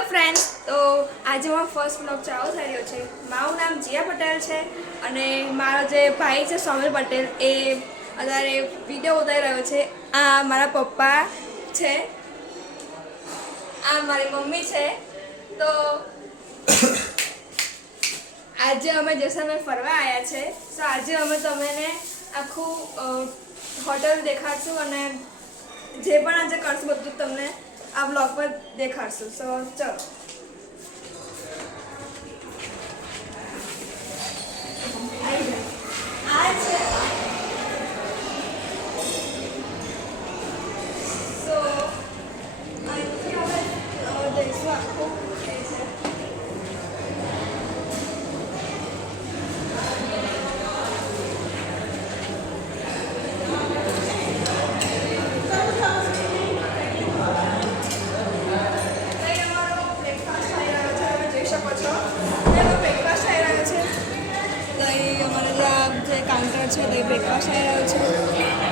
Hello friends, તો આજે મારો ફર્સ્ટ બ્લોગ ચાલુ થઈ રહ્યો છે. મારું નામ જીયા પટેલ છે અને મારો જે ભાઈ છે સોમિલ પટેલ એ અત્યારે વિડીયો ઉતારી રહ્યો છે. આ મારા પપ્પા છે, આ મારી મમ્મી છે. તો આજે અમે જેસલમેર ફરવા આવ્યા છે. તો આજે અમે તમને આખું હોટલ દેખાડશું અને જે પણ આજે કરશું બધું તમને આ બ્લોગ પર દેખાડશું. સો ચલો. આ છે સો અહીંથી અમે જઈશું આખું એ છે. કાઉન્ટર છે તો બ્રેકફાસ્ટ આવી રહ્યો છે.